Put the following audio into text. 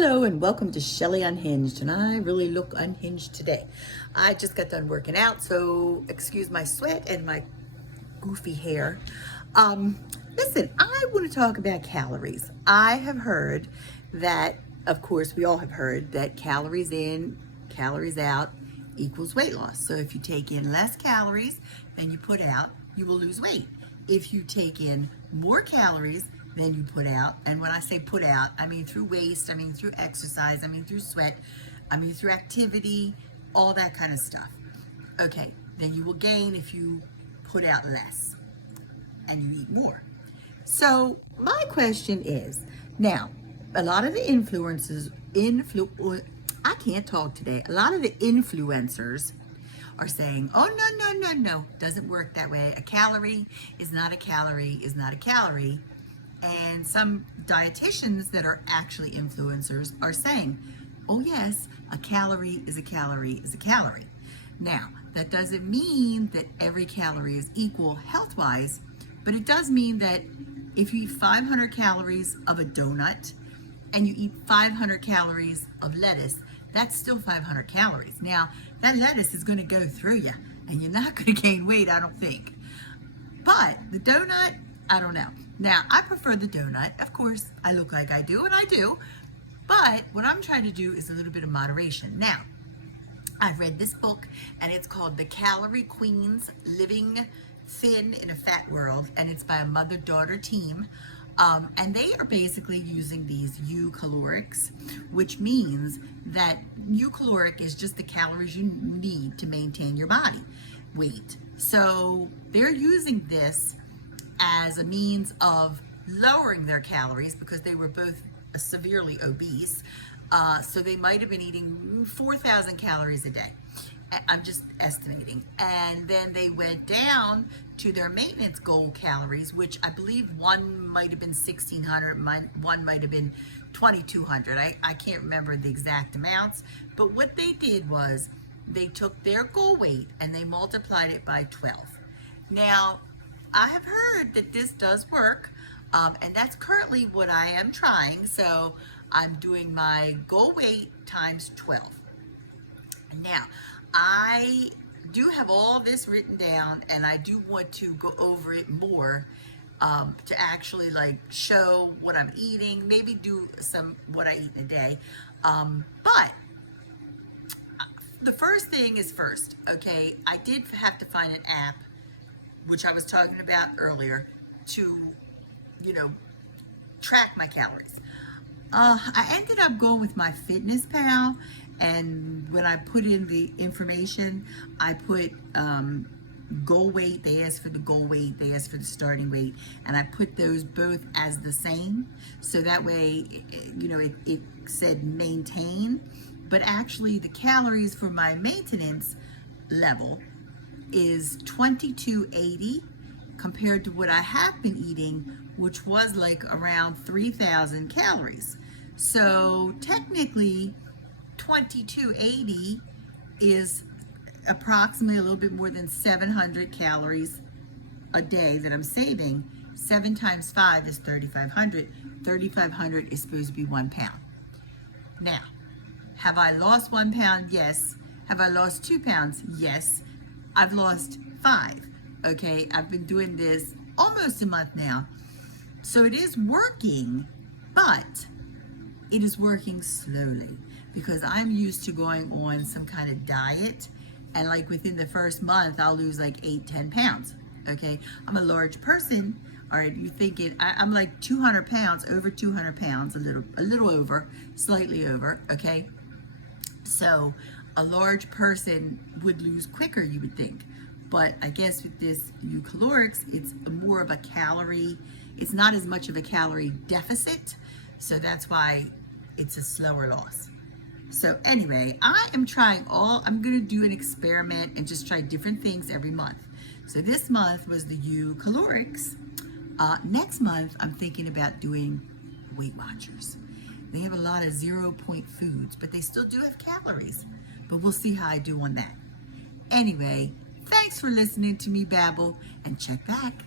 Hello and welcome to Shelly Unhinged, and I really look unhinged today. I just got done working out, so excuse my sweat and my goofy hair. Listen, I want to talk about calories. I have heard that, of course, we all have heard that calories in, calories out equals weight loss. So if you take in less calories than you put out, you will lose weight. If you take in more calories than you put out, and when I say put out, I mean through waste, I mean through exercise, I mean through sweat, I mean through activity, all that kind of stuff. Okay, then you will gain if you put out less and you eat more. So my question is, now, a lot of the I can't talk today. A lot of the influencers are saying, oh, no, doesn't work that way. A calorie is not a calorie is not a calorie. And some dietitians that are actually influencers are saying, oh yes, a calorie is a calorie is a calorie. Now, that doesn't mean that every calorie is equal health-wise, but it does mean that if you eat 500 calories of a donut and you eat 500 calories of lettuce, that's still 500 calories. Now, that lettuce is going to go through you, and you're not going to gain weight, I don't think. But the donut, I don't know. Now, I prefer the donut. Of course, I look like I do, and I do. But what I'm trying to do is a little bit of moderation. Now, I've read this book, and it's called The Calorie Queens, Living Thin in a Fat World, and it's by a mother-daughter team. And they are basically using these eucalorics, which means that eucaloric is just the calories you need to maintain your body weight. So they're using this as a means of lowering their calories because they were both severely obese. So they might have been eating 4,000 calories a day. I'm just estimating. And then they went down to their maintenance goal calories, which I believe one might have been 1,600, one might have been 2,200. I can't remember the exact amounts. But what they did was they took their goal weight and they multiplied it by 12. Now, I have heard that this does work, and that's currently what I am trying. So I'm doing my goal weight times 12. Now, I do have all this written down, and I do want to go over it more to actually like show what I'm eating, maybe do some what I eat in a day. But the first thing is first, okay? I did have to find an app, which I was talking about earlier, to, track my calories. I ended up going with my Fitness Pal, and when I put in the information, I put goal weight. They asked for the goal weight, they asked for the starting weight, and I put those both as the same. So that way, it said maintain, but actually the calories for my maintenance level is 2280 compared to what I have been eating, which was like around 3,000 calories. So technically 2280 is approximately a little bit more than 700 calories a day that I'm saving. 7 times 5 is 3,500. 3,500 is supposed to be 1 pound. Now, have I lost 1 pound? Yes. Have I lost 2 pounds? Yes. I've lost 5. Okay, I've been doing this almost a month now. So it is working, but it is working slowly because I'm used to going on some kind of diet, and like within the first month, I'll lose like 8-10 pounds. Okay, I'm a large person. All right, you're thinking I'm like 200 pounds, over 200 pounds, a little over, slightly over. Okay, so a large person would lose quicker, you would think. But I guess with this eucalorics, it's more of a calorie, it's not as much of a calorie deficit. So that's why it's a slower loss. So anyway, I'm going to do an experiment and just try different things every month. So this month was the eucalorics. Next month, I'm thinking about doing Weight Watchers. They have a lot of 0-point foods, but they still do have calories. But we'll see how I do on that. Anyway, thanks for listening to me babble, and check back.